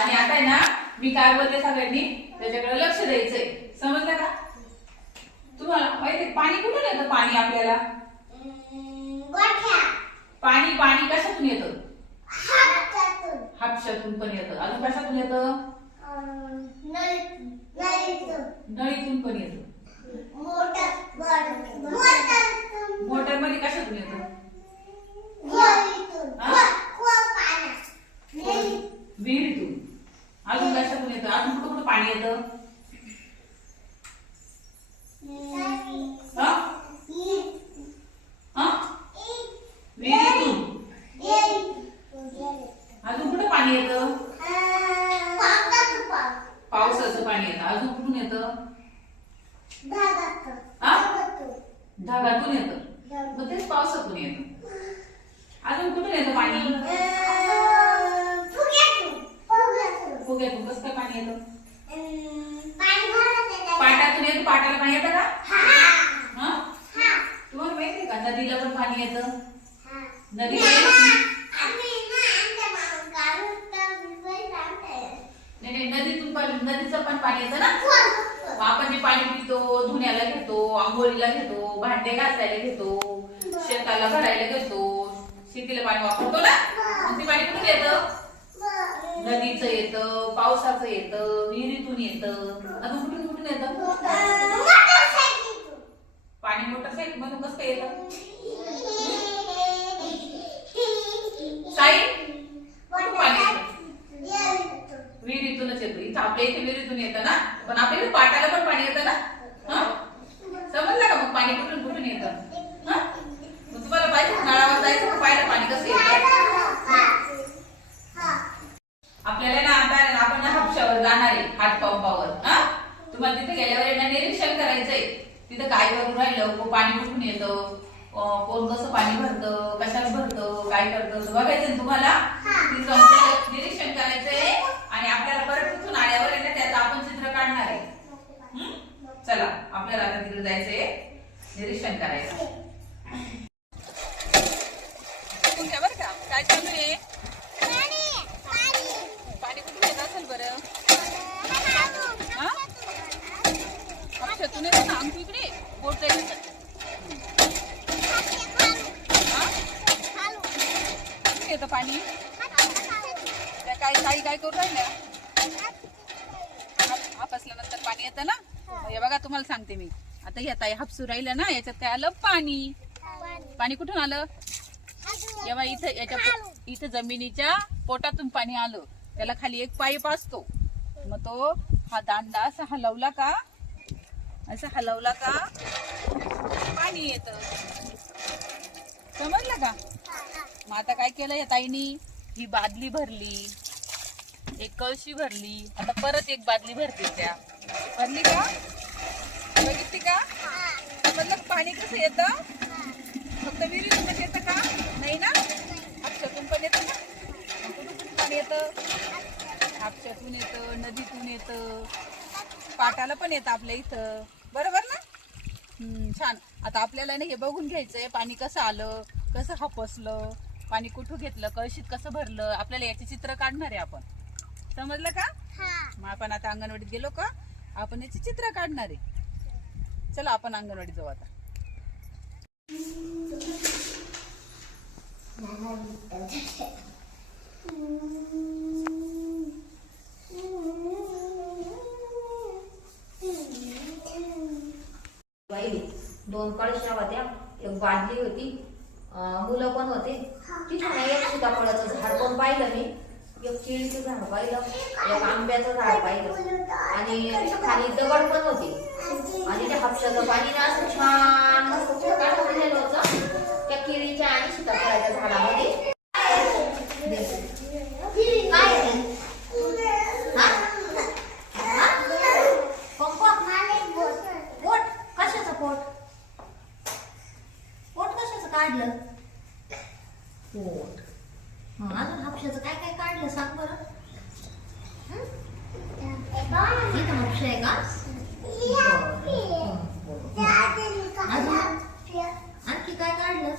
आणि आता आहे ना मी काय बोलते सगळ्यांनी? त्याच्याकडे लक्ष द्यायचंय. समजलं का? तुम्हाला माहिती पाणी कुठून येतं पाणी आपल्याला? पाणी पाणी कशातून येतं? हापशातून पण येतं. अजून कशातून येतं? नळीतून पण येतं. मोटरमध्ये कशातून येतं विहिरीतून अजून कशातून येतं अजून कुठं कुठं पाणी येतं? हा? हा? अजून कुठं पाणी येतं? पावसाचं पाणी येतं. अजून कुठून येतं? हा? ढगातून येतं. मग तेच पावसातून येतं. अजून कुठून येतं पाणी? फुग्यातून कसं काय पाणी येतं? पाटाला पाणी येतं का? हा. तुम्हाला माहितीये का नदीला पण पाणी येतं? नदीला नाही नाही नदीतून पण नदीचं पण पाणी येतं ना? मग आपण जे पाणी पितो धुण्याला घेतो आंघोळीला घेतो भांडे घासायला घेतो शेताला भरायला घेतो शेतीला पाणी वापरतो ना? ते पाणी कुठून येतं? नदीचं येतं पावसाचं येतं विहिरीतून येतं. अजून कुठून कुठून येतं? साईड म्हणून कसं येतं साई पाणी येतं विहिरीतूनच येतो. इथं आपल्या इथे विहिरीतून येतं ना? पण आपल्या इथे पाटाला पण पाणी येतं ना हा समजलं का मग पाणी कुठून कुठून येतं हा मग तुम्हाला पाहिजे का नळावर जायचं का पाहिलं पाणी कसं येतं आपल्याला ना आता आहे ना आपण ना हापशावर जाणार आहे हातपंपावर हा तुम्हाला तिथे गेल्यावर आहे ना निरीक्षण करायचंय तिथं काय को- पाणी कुठून येतं कोण कसं पाणी भरतं कशात भरतं काय करतं बघायचं तुम्हाला? तिथं निरीक्षण करायचंय आणि आपल्याला परत तिथून आल्यावर आहे ना त्याचं आपण चित्र काढणार आहे? चला आपल्याला आता तिकडे जायचंय निरीक्षण करायचं काय चालू आहे? पाणी कुठून येत असेल बरं? हा? येतं ना आमच्या इकडे? बोट जाईल हा येतं पाणी? त्या काही काही काय करू राहिल्या? हाप- हापसल्यानंतर पाणी येतं ना? हे बघा तुम्हाला सांगते मी. आता हे ताई हापसू राहिलं ना याच्यात काय आलं? पाणी. पाणी कुठून आलं? जेव्हा इथं याच्या इथं जमिनीच्या पोटातून पाणी आलं. त्याला खाली एक पाईप असतो. मग तो हा दांडा असा हलवला का? असं हलवला का? पाणी येत. समजलं का? मग आता काय केलं या ताईनी? ही बादली भरली. एक कळशी भरली. आता परत एक बादली भरते त्या. भरली का? बघितली का? समजलं पाणी कसं येतं? फक्त विहिरीतूनच येतं का? नाही ना? हापशातून पण येतं ना? कुठून कुठून पाणी येतं? हापशातून येतं नदीतून येतं. पाटाला पण येतं आपल्या इथं. बरोबर ना? हम्म, छान. आता आपल्याला ना हे बघून घ्यायचंय पाणी कसं आलं कसं हापसलं पाणी कुठं घेतलं कळशीत कसं भरलं आपल्याला याचे चित्र काढणार आहे आपण. समजलं का? मग आपण आता अंगणवाडीत गेलो का? आपण याचे चित्र काढणार आहे. चला आपण अंगणवाडीत जाऊ आता. कशा होत्या एक बादली होती. मुलं पण होते. तिथं एक सीताफळाचं झाड पण पाहिलं मी. एक केळीचं झाड पाहिलं एक आंब्याचं झाड पाहिलं. आणि खाली दगड पण होते. आणि त्या हापशाचं पाणी ना असं छान मस्त फुटकाट झालेलं होतं त्या केळीच्या आणि सीताफळाच्या झाडामध्ये काय आहे? हा? हा? पंप? पोट कशाचं पोट पोट कशाचं काढलं? पोट. हा अजून हापशाचं काय काय काढलं सांग बरं? हापश आहे का? आणखी काय काढलं?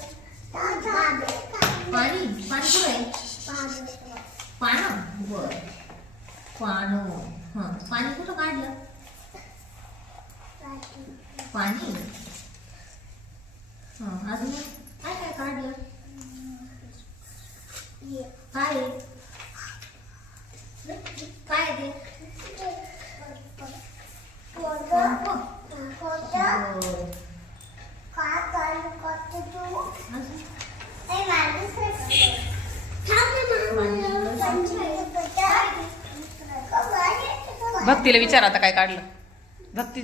पाणी पाणी कुठे आहे? पानं. बर. पानं. हा. पाणी कुठं काढलं? पाणी. हा. अजून काय काय काढलं काय आहे? काय आहे ते पंप? बरं. अजून? भक्तीला विचार आता काय काढलं? भक्ती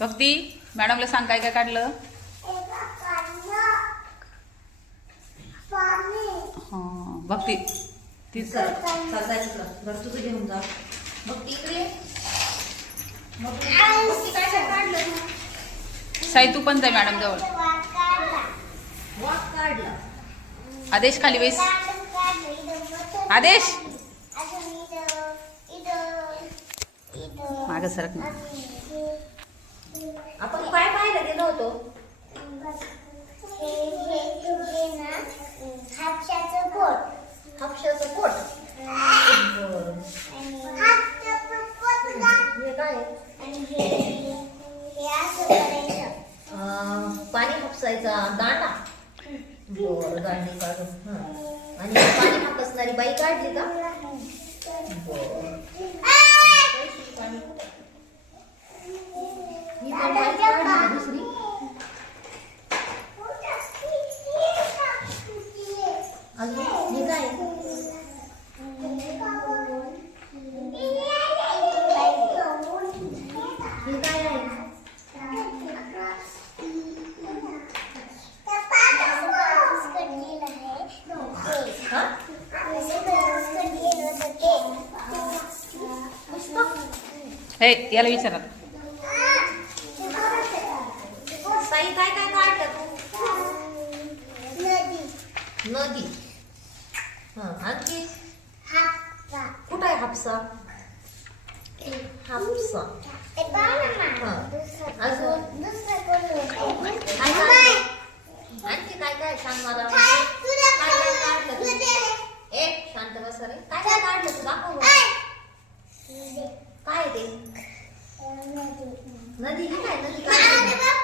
भक्ती मॅडमला सांग काय काय काढलं? हा भक्ती. ती घेऊन जा साई तू पण जाय मॅडम जवळ. काढला. आदेश खाली बैस. आदेश. माग सरक ना. आपण काय पाहायला गेलो होतो? हापशाचं पोट बरं. हे काय पाणी हापसायचा दांडा. बरं दांडी काढून हं. आणि पाणी हापसणारी बाई काढली का बरं कुठे? ही पण बाई काढली का दुसरी अजून हे काय आहे? हे काय आहे हा हे याला विचार. साई काय काय काढलं तू? नदी. हा आणखी? कुठं आहे हापसा. हापसा अजून काय काय आणखी काय काय सांग मला काय काय काढलं तू ए शांत बस रे काय काय काढलं तू दाखव बरं. काय आहे ते नदी ही काय नदी काय अजून